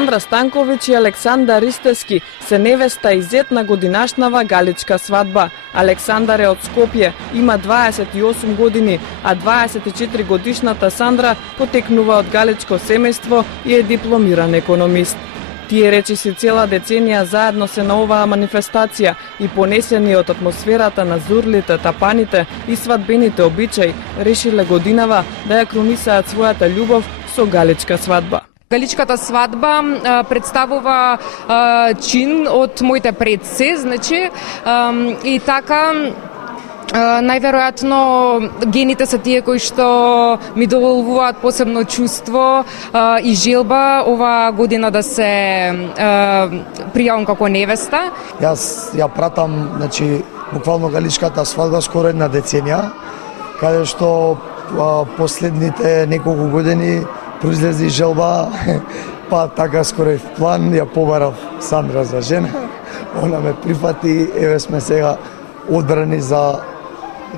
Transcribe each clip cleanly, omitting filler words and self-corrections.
Сандра Станковиќ и Александар Ристевски се невеста и зет на годинашнава галичка свадба. Александар е од Скопје, има 28 години, а 24 годишната Сандра потекнува од галичко семејство и е дипломиран економист. Тие речиси цела деценија заедно се на оваа манифестација и понесени од атмосферата на зурлите, тапаните и свадбените обичаи, решиле годинава да ја кронисаат својата љубов со галичка свадба. Галичката свадба представува чин од моите предци, значи, и така најверојатно гените се тие кои што ми доволвуваат посебно чувство и желба оваа година да се пријавам како невеста. Јас ја пратам, значи, буквално галичката свадба скоро една деценија, каде што последните неколку години произлезе желба, па така скорев план ја побарав Сандра за жена. Она ме прифати, еве сме сега одбрани за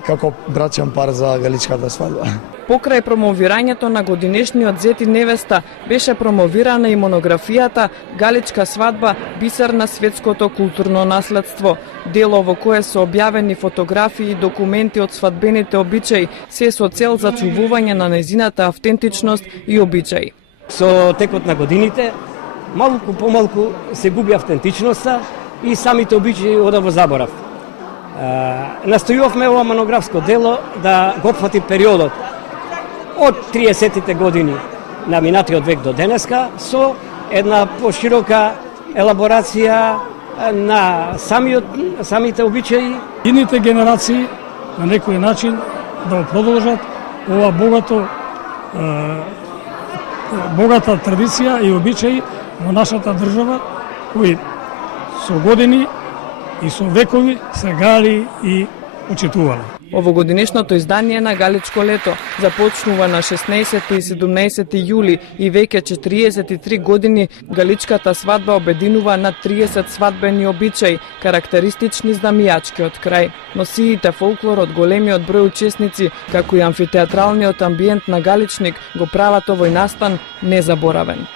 како брачен пар за галичката свадба. Покрај промовирањето на годинешниот зет и невеста, беше промовирана и монографијата Галичка свадба, бисер на светското културно наследство. Дело во кое се објавени фотографии и документи од свадбените обичаи, се со цел зачувување на нејзината автентичност и обичаи. Со текот на годините, малку по малку се губи автентичноста и самите обичаи ода во заборав. Настојувавме ова монографско дело да го опфати периодот од 30-тите години на минатиот век до денеска со една поширока елаборација на самите обичаи. Идните генерации на некој начин да продолжат ова богата традиција и обичаи во нашата држава, кои со години и со векови се гали и почитувани. Овогодинешното издание на Галичко лето започнува на 16 и 17 јули и веќе 43 години галичката свадба обединува над 30 свадбени обичаи, карактеристични за мијачкиот крај. Носиите фолклорот, големиот број учесници, како и амфитеатралниот амбиент на Галичник го прават овој настан незаборавен.